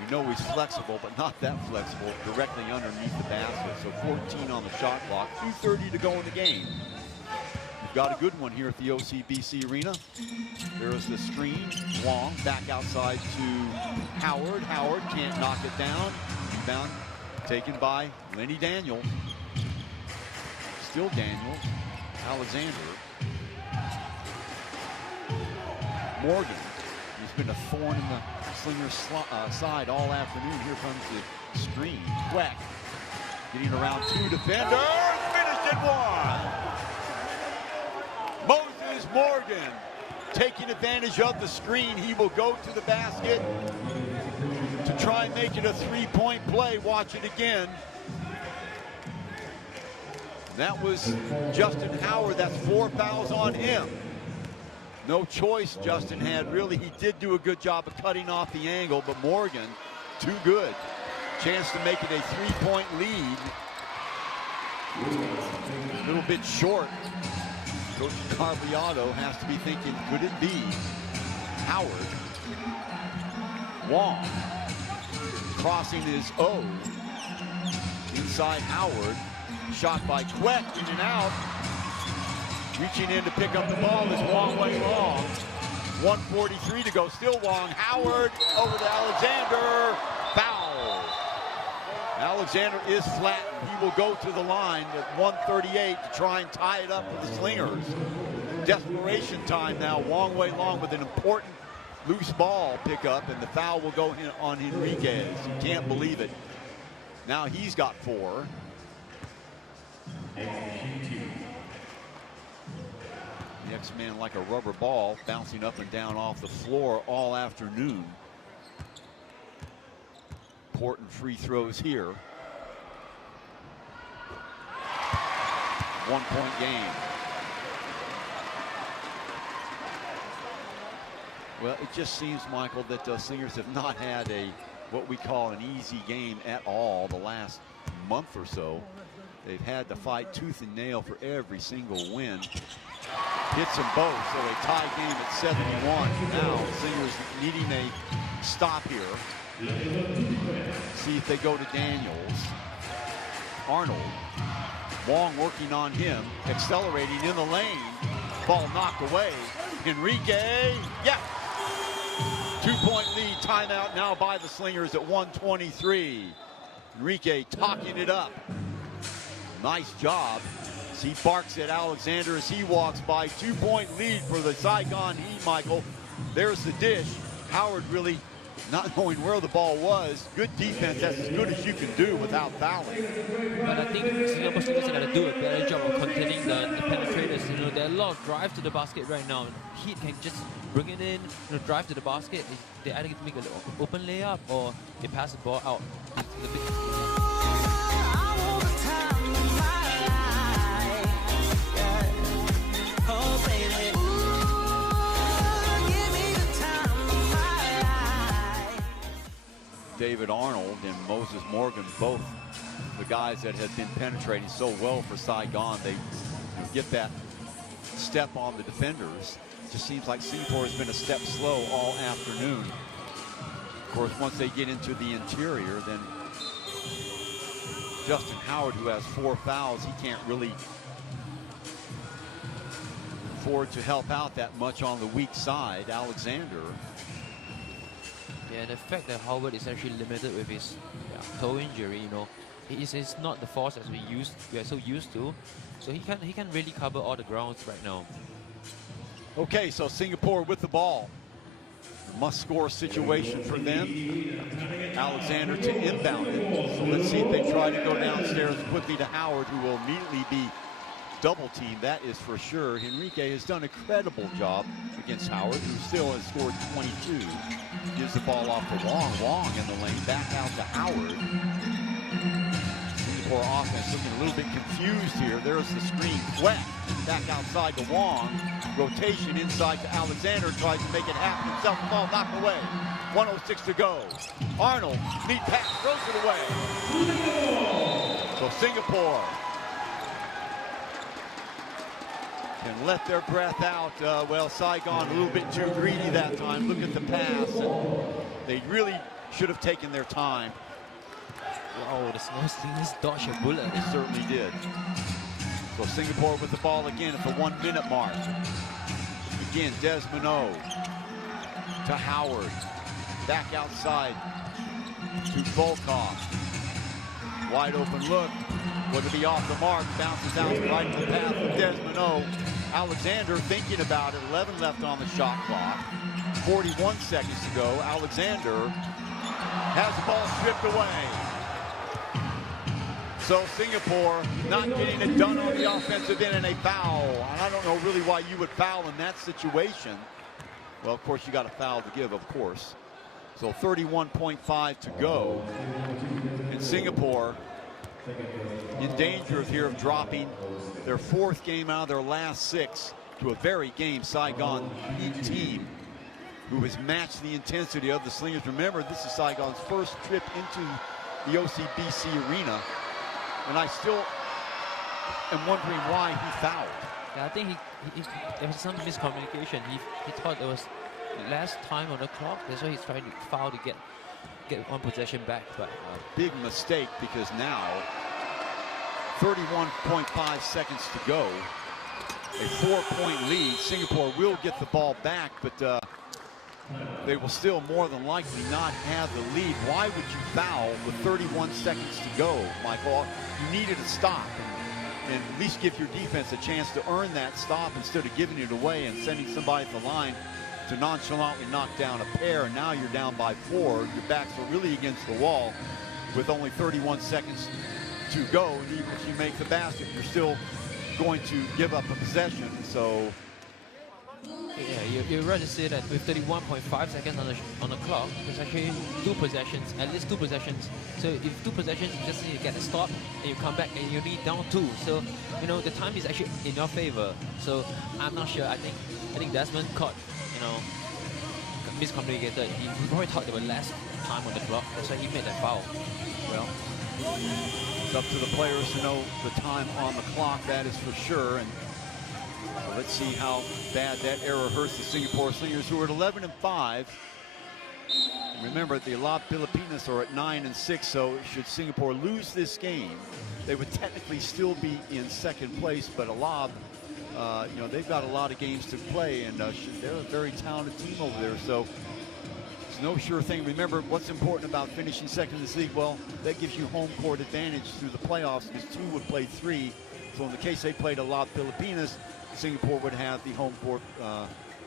We know he's flexible, but not that flexible, directly underneath the basket. So 14 on the shot clock, 2:30 to go in the game. We've got a good one here at the OCBC Arena. There's the screen. Wong back outside to Howard. Howard can't knock it down. Rebound taken by Lenny Daniels. Still Daniels. Alexander. Morgan. He's been a thorn in the Slinger's side all afternoon. Here comes the screen. Quack getting around two defenders. Finished at one. Moses Morgan taking advantage of the screen. He will go to the basket to try and make it a three-point play. Watch it again. That was Justin Howard. That's 4 fouls on him. No choice Justin had, really. He did do a good job of cutting off the angle, but Morgan, too good. Chance to make it a three-point lead. A little bit short. Coach Carbiato has to be thinking, could it be Howard? Wong crossing his O. Inside Howard. Shot by Quet, in and out. Reaching in to pick up the ball is Wong Wei Long. 1:43 to go. Still Wong. Howard over to Alexander. Foul. Alexander is flattened. He will go to the line at 1:38 to try and tie it up for the Slingers. Desperation time now. Wong Wei Long with an important loose ball pickup, and the foul will go on Henriquez. You can't believe it. Now he's got 4. Next man like a rubber ball, bouncing up and down off the floor all afternoon. Important free throws here. 1-point game. Well, it just seems, Michael, that the Slingers have not had what we call an easy game at all the last month or so. They've had to fight tooth and nail for every single win. Hits them both, so a tie game at 71. Now, Slingers needing a stop here. See if they go to Daniels. Arnold. Wong working on him, accelerating in the lane. Ball knocked away. Henrique, yeah. 2-point lead, timeout now by the Slingers at 1:23. Henrique talking it up. Nice job. He barks at Alexander as he walks by. 2-point lead for the Saigon Heat, Michael. There's the dish. Howard really not knowing where the ball was. Good defense. That's as good as you can do without fouling. But I think Singapore Slingers are going to do a better job of containing the penetrators. You know, there are a lot of drive to the basket right now. Heat can just bring it in, drive to the basket. They either get to make an open layup or they pass the ball out. David Arnold and Moses Morgan, both the guys that have been penetrating so well for Saigon. They get that step on the defenders. It just seems like Singapore has been a step slow all afternoon. Of course, once they get into the interior, then Justin Howard, who has 4 fouls, he can't really afford to help out that much on the weak side. Alexander. Yeah, the fact that Howard is actually limited with his toe injury, you know, it's not the force as we are so used to. So he can really cover all the grounds right now. Okay, so Singapore with the ball. Must-score situation for them. Alexander to inbound it. So let's see if they try to go downstairs quickly to Howard, who will immediately be double-teamed. That is for sure. Henrique has done a credible job against Howard, who still has scored 22. Gives the ball off to Wong. Wong in the lane, back out to Howard. Singapore offense looking a little bit confused here. There's the screen. Wet. Back outside to Wong. Rotation inside to Alexander. Tries to make it happen himself. The ball knocked away. 1:06 to go. Arnold, neat pass, throws it away. So Singapore can let their breath out. Well, Saigon a little bit too greedy that time. Look at the pass. And they really should have taken their time. Wow, the Snow Slingers dodged a bullet. They certainly did. So Singapore with the ball again at the 1 minute mark. Again, Desmond O to Howard. Back outside to Volkov. Wide open look. Going to be off the mark. Bounces out right in the path of Desmond O. Alexander thinking about it. 11 left on the shot clock. 41 seconds to go. Alexander has the ball stripped away. So Singapore not getting it done on the offensive end, and a foul. And I don't know really why you would foul in that situation. Well, of course, you got a foul to give, of course. So 31.5 to go. And Singapore in danger of dropping their 4th game out of their last 6 to a very game Saigon Heat team who has matched the intensity of the Slingers. Remember, this is Saigon's first trip into the OCBC arena. And I still am wondering why he fouled. Yeah, I think there was some miscommunication. He thought there was less time on the clock. That's why he's trying to foul to get one possession back. But a big mistake, because now 31.5 seconds to go. A 4-point lead. Singapore will get the ball back, but they will still more than likely not have the lead. Why would you foul with 31 seconds to go, Michael? You needed a stop, and at least give your defense a chance to earn that stop instead of giving it away and sending somebody at the line to nonchalantly knock down a pair. And now you're down by 4. Your backs are really against the wall with only 31 seconds to go. And even if you make the basket, you're still going to give up a possession. So yeah, you're right to say that with 31.5 seconds on the clock, there's actually 2 possessions, at least 2 possessions. So if 2 possessions, you just need to get a stop, and you come back and you need down 2. So you know the time is actually in your favor. So I'm not sure. I think Desmond caught, miscommunicated. He probably thought there was less time on the clock. That's why he made that foul. Well, it's up to the players to know the time on the clock. That is for sure. And let's see how bad that error hurts the Singapore Slingers, who are at 11-5. Remember, the Alab Filipinas are at 9-6, so should Singapore lose this game, they would technically still be in 2nd place. But Alab, they've got a lot of games to play, and they're a very talented team over there. So it's no sure thing. Remember, what's important about finishing 2nd in this league? Well, that gives you home court advantage through the playoffs, because 2 would play 3. So in the case they played Alab Filipinas, Singapore would have the home court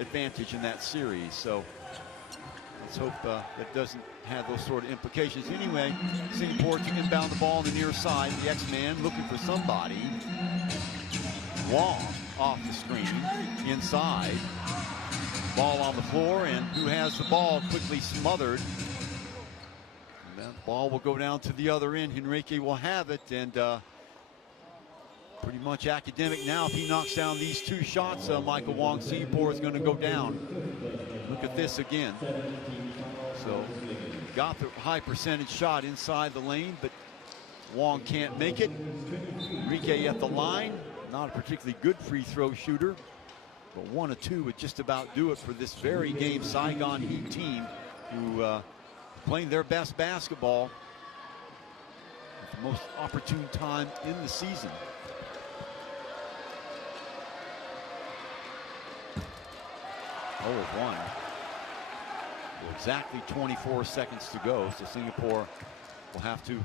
advantage in that series. So let's hope that doesn't have those sort of implications. Anyway, Singapore to inbound the ball on the near side. The X-Man looking for somebody. Wong off the screen, inside. Ball on the floor, and who has the ball quickly smothered. And that ball will go down to the other end. Henrique will have it, and pretty much academic now. If he knocks down these 2 shots, Michael Wong, Singapore is going to go down. Look at this again. So got the high percentage shot inside the lane, but Wong can't make it. Enrique at the line, not a particularly good free throw shooter, but 1 of 2 would just about do it for this very game Saigon Heat team, who playing their best basketball at the most opportune time in the season. With 1. Well, exactly 24 seconds to go, so Singapore will have to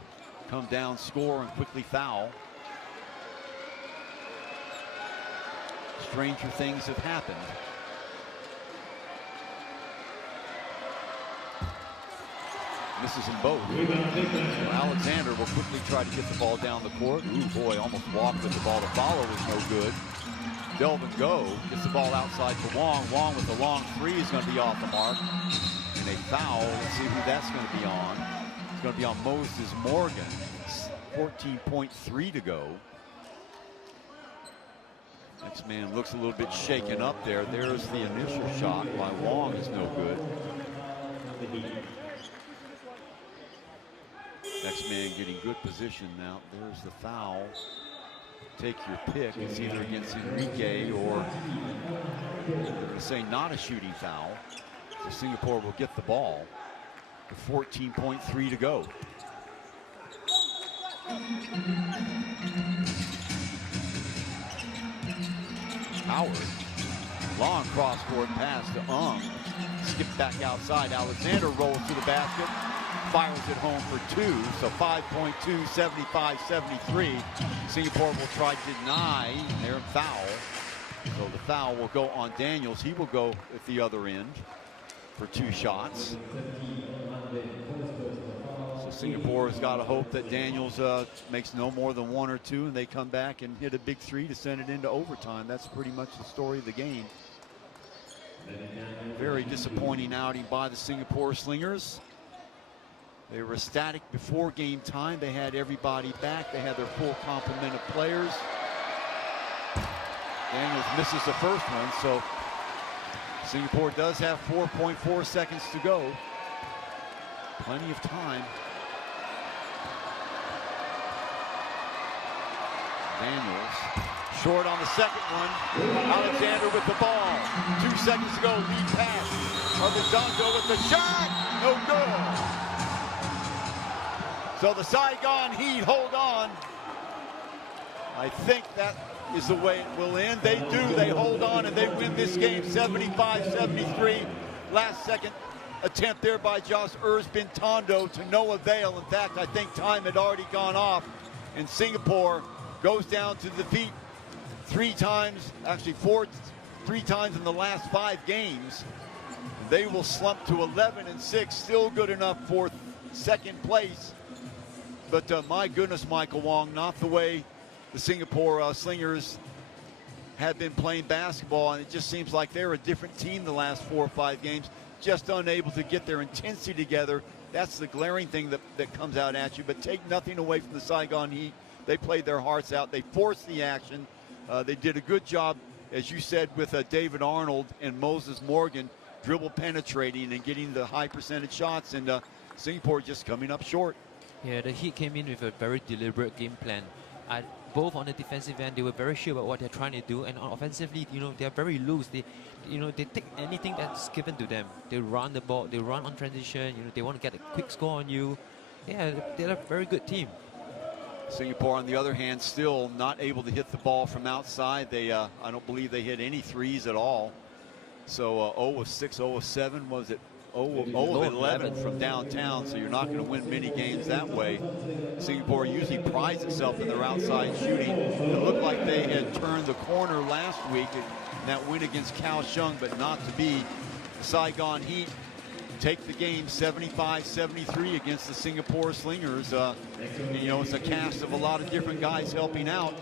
come down, score, and quickly foul. Stranger things have happened. Misses them both. Alexander will quickly try to get the ball down the court. Ooh, boy, almost walked with the ball. The follow was no good. Delvin Go gets the ball outside to Wong. Wong with a long 3 is going to be off the mark. And a foul. Let's see who that's going to be on. It's going to be on Moses Morgan. 14.3 to go. Next man looks a little bit shaken up there. There's the initial shot by Wong is no good. Next man getting good position now. There's the foul. Take your pick. It's either against Enrique or they're going to say not a shooting foul. So Singapore will get the ball. with 14.3 to go. Howard, long cross-court pass to skip back outside. Alexander rolls to the basket, fires it home for two. So 5.2, 75-73. Singapore will try to deny their foul. So the foul will go on Daniels. He will go at the other end for 2 shots. So Singapore has got to hope that Daniels makes no more than 1 or 2, and they come back and hit a big 3 to send it into overtime. That's pretty much the story of the game. Very disappointing outing by the Singapore Slingers. They were ecstatic before game time. They had everybody back. They had their full complement of players. Daniels misses the first one, so Singapore does have 4.4 seconds to go. Plenty of time. Daniels short on the second one. Alexander with the ball. 2 seconds to go. Lead pass. Elizondo with the shot. No good. So the Saigon Heat hold on. I think that is the way it will end. They do. They hold on and they win this game 75-73. Last second attempt there by Josh Erzbin-Tondo to no avail. In fact, I think time had already gone off, and Singapore goes down to defeat 3 times, actually 3 times in the last 5 games. They will slump to 11-6, still good enough for 2nd place. But my goodness, Michael Wong, not the way the Singapore Slingers have been playing basketball, and it just seems like they're a different team the last 4 or 5 games, just unable to get their intensity together. That's the glaring thing that comes out at you. But take nothing away from the Saigon Heat. They played their hearts out. They forced the action. They did a good job, as you said, with David Arnold and Moses Morgan dribble penetrating and getting the high percentage shots, and Singapore just coming up short. Yeah, the Heat came in with a very deliberate game plan. Both on the defensive end, they were very sure about what they're trying to do, and offensively, they're very loose. They take anything that's given to them. They run the ball, they run on transition. They want to get a quick score on you. Yeah, they're a very good team. Singapore, on the other hand, still not able to hit the ball from outside. They, I don't believe they hit any threes at all. So 0 of 6, 0 of 7, was it? 0 of 11 from downtown, so you're not going to win many games that way. Singapore usually prides itself in their outside shooting. It looked like they had turned the corner last week in that win against Kaohsiung, but not to be. The Saigon Heat take the game 75-73 against the Singapore Slingers. It's a cast of a lot of different guys helping out.